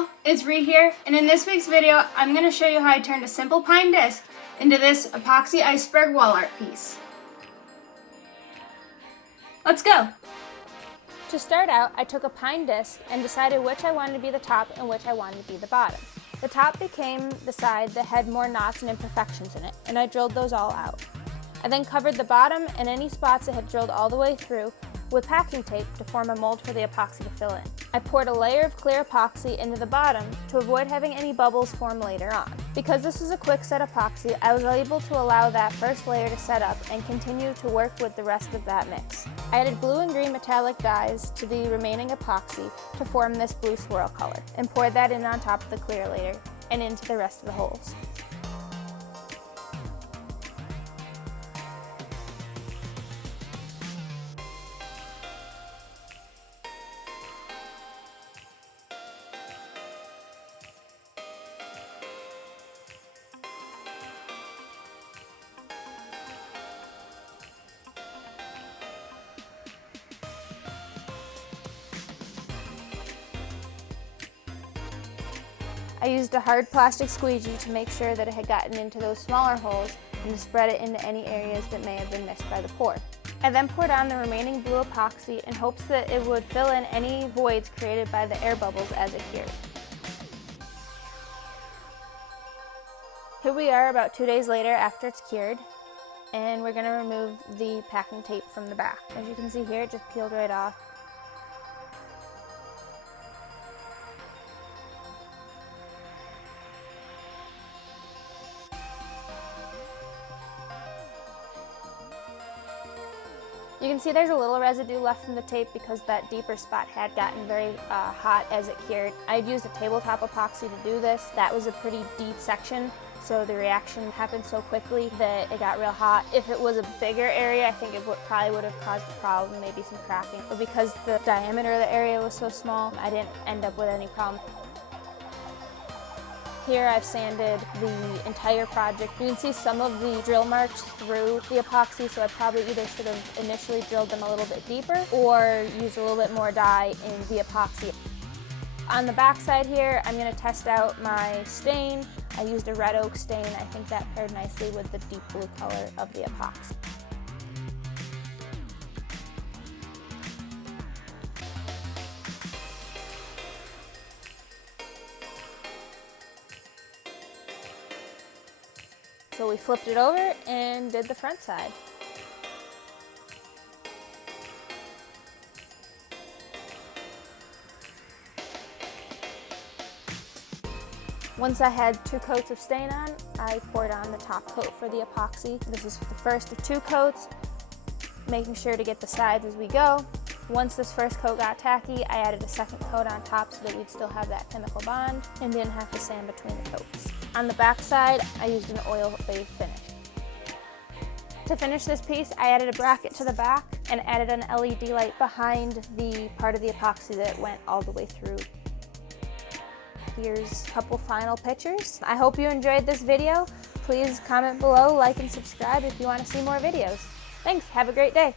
Hello, it's Ree here, and in this week's video, I'm going to show you how I turned a simple pine disc into this epoxy iceberg wall art piece. Let's go! To start out, I took a pine disc and decided which I wanted to be the top and which I wanted to be the bottom. The top became the side that had more knots and imperfections in it, and I drilled those all out. I then covered the bottom and any spots that had drilled all the way through with packing tape to form a mold for the epoxy to fill in. I poured a layer of clear epoxy into the bottom to avoid having any bubbles form later on. Because this was a quick set epoxy, I was able to allow that first layer to set up and continue to work with the rest of that mix. I added blue and green metallic dyes to the remaining epoxy to form this blue swirl color, and poured that in on top of the clear layer and into the rest of the holes. I used a hard plastic squeegee to make sure that it had gotten into those smaller holes and to spread it into any areas that may have been missed by the pour. I then poured on the remaining blue epoxy in hopes that it would fill in any voids created by the air bubbles as it cured. Here we are about 2 days later after it's cured, and we're going to remove the packing tape from the back. As you can see here, it just peeled right off. You can see there's a little residue left from the tape because that deeper spot had gotten very hot as it cured. I had used a tabletop epoxy to do this. That was a pretty deep section, so the reaction happened so quickly that it got real hot. If it was a bigger area, I think it probably would have caused a problem, maybe some cracking. But because the diameter of the area was so small, I didn't end up with any problem. Here I've sanded the entire project. You can see some of the drill marks through the epoxy, so I probably either should have initially drilled them a little bit deeper or used a little bit more dye in the epoxy. On the back side here, I'm going to test out my stain. I used a red oak stain. I think that paired nicely with the deep blue color of the epoxy. So we flipped it over and did the front side. Once I had 2 coats of stain on, I poured on the top coat for the epoxy. This is the first of 2 coats, making sure to get the sides as we go. Once this first coat got tacky, I added a second coat on top so that we'd still have that chemical bond and didn't have to sand between the coats. On the back side, I used an oil-based finish. To finish this piece, I added a bracket to the back and added an LED light behind the part of the epoxy that went all the way through. Here's a couple final pictures. I hope you enjoyed this video. Please comment below, like, and subscribe if you want to see more videos. Thanks, have a great day.